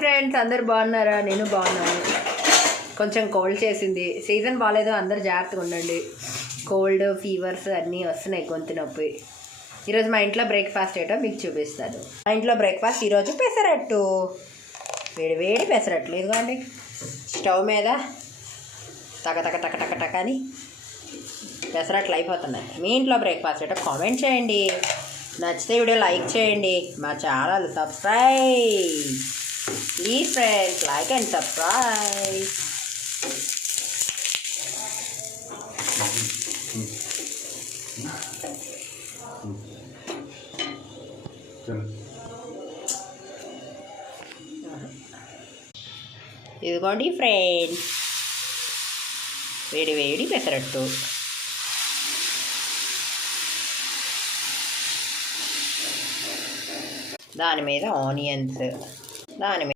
Friends, అందరు బాగున్నారా? నేను బాగున్నాను. కొంచెం కోల్డ్ చేసింది, సీజన్ బాగాలేదు, అందరు జాగ్రత్తగా ఉండండి. కోల్డ్ ఫీవర్స్ అన్నీ వస్తున్నాయి, గొంతు నొప్పి. ఈరోజు మా ఇంట్లో బ్రేక్ఫాస్ట్ ఏంటో మీకు చూపిస్తాను. మా ఇంట్లో బ్రేక్ఫాస్ట్ ఈరోజు పెసరట్టు, వేడి వేడి పెసరట్లు. ఇదిగోండి స్టవ్ మీద టక టక టక టక టక అని పెసరట్లు అయిపోతున్నాయి. మీ ఇంట్లో బ్రేక్ఫాస్ట్ ఏంటో కామెంట్ చేయండి. నచ్చితే వీడియో లైక్ చేయండి. మా channel subscribe please friends, like and subscribe. ఇదిగోండి ఫ్రెండ్స్, వేడి వేడి పెసరట్టు. దాని మీద ఆనియన్స్, దాని మీద